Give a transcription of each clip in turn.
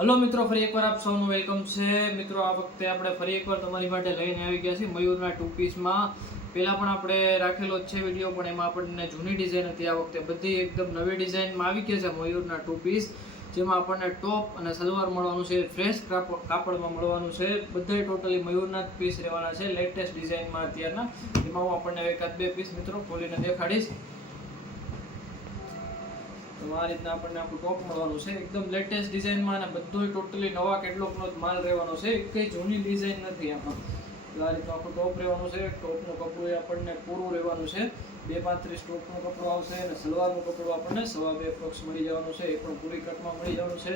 Hello મિત્રો, ફરી એકવાર આપ સૌનું વેલકમ છે. મિત્રો, આ વખતે આપણે ફરી એકવાર તમારી માટે લઈને આવી ગયા છીએ મયુરના 2 પીસમાં. પહેલાં પણ આપણે રાખેલો જ છે વિડીયો, પણ એમાં આપણને જૂની ડિઝાઇન હતી. આ વખતે બધી એકદમ નવી ડિઝાઇનમાં આવી ગયા છે મયુરના 2 પીસ, જેમાં આપણને ટોપ અને સલવાર મળવાનું છે, ફ્રેશ કાપડમાં મળવાનું છે. બધા ટોટલી મયુરના જ પીસ રહેવાના છે, લેટેસ્ટ ડિઝાઇનમાં અત્યારના. એમાં હું આપણને એકાદ બે પીસ મિત્રો ખોલીને દેખાડીશ. તો આ રીતના આપણને આખું ટોપ મળવાનું છે, એકદમ લેટેસ્ટ ડિઝાઇનમાં, અને બધું ટોટલી નવા કેટલોગનો જ માલ રહેવાનો છે, કઈ જૂની ડિઝાઇન નથી આમાં. તો આ રીતનું આખું ટોપ રહેવાનું છે. ટોપનું કપડું આપણને પૂરું રહેવાનું છે, 235 ટોપનું કપડું આવશે, અને સલવારનું કપડું આપણને 2.5 એપ્રોક્સ મળી જવાનું છે. એ પણ પૂરી કટમાં મળી જવાનું છે.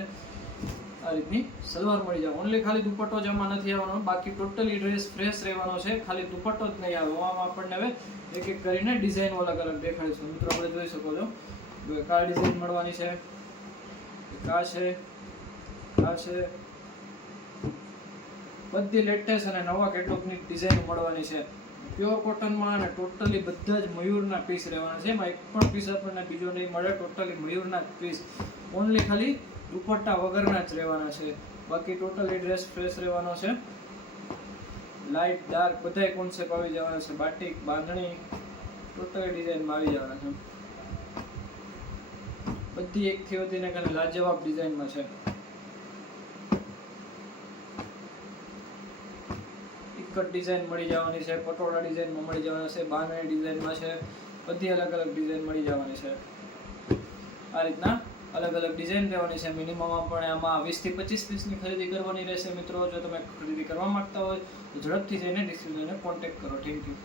આ રીતની સલવાર મળી જાય. ઓનલી ખાલી દુપટ્ટો જ આમાં નથી આવવાનો, બાકી ટોટલી ડ્રેસ ફ્રેશ રહેવાનો છે. ખાલી દુપટ્ટો જ નહીં આવે. આમાં આપણને હવે એક એક કરીને ડિઝાઇન અલગ અલગ દેખાડીશું. મિત્રો, આપણે જોઈ શકો છો કાર ડિઝાઇન મળવાની છે, આ છે, બધી લેટેસ્ટ અને નવા કેટલોગની ડિઝાઇન મળવાની છે. પ્યોર કોટનમાં અને ટોટલી બધા જ મયુરના પીસ રહેવાના છે. એમાં એક પણ પીસ આપણને બીજો નહીં મળે, ટોટલી મયુરના જ પીસ. ઓનલી ખાલી દુપટ્ટા વગરના જ રહેવાના છે, બાકી ટોટલી ડ્રેસ ફ્રેશ રહેવાનો છે. લાઇટ ડાર્ક બધાય કોન્સેપ્ટ આવી જવાના છે. બાટિક, બાંધણી ટોટલી ડિઝાઇનમાં આવી જવાના છે. બધી એકથી વધીને ખાલી લાજવાબ ડિઝાઇનમાં છે. ઇકટ ડિઝાઇન મળી જવાની છે, પટોળા ડિઝાઇનમાં મળી જવાના છે, બાંધણી ડિઝાઇનમાં છે, બધી અલગ અલગ ડિઝાઇન મળી જવાની છે. આ રીતના અલગ અલગ ડિઝાઇન રહેવાની છે. મિનિમમ આપણે આમાં 20 થી 25 પીસની ખરીદી કરવાની રહેશે. મિત્રો, જો તમે ખરીદી કરવા માંગતા હોય તો ઝડપથી જઈને ડિસ્ક્રિપ્શનમાં કોન્ટેક્ટ કરો. Thank you.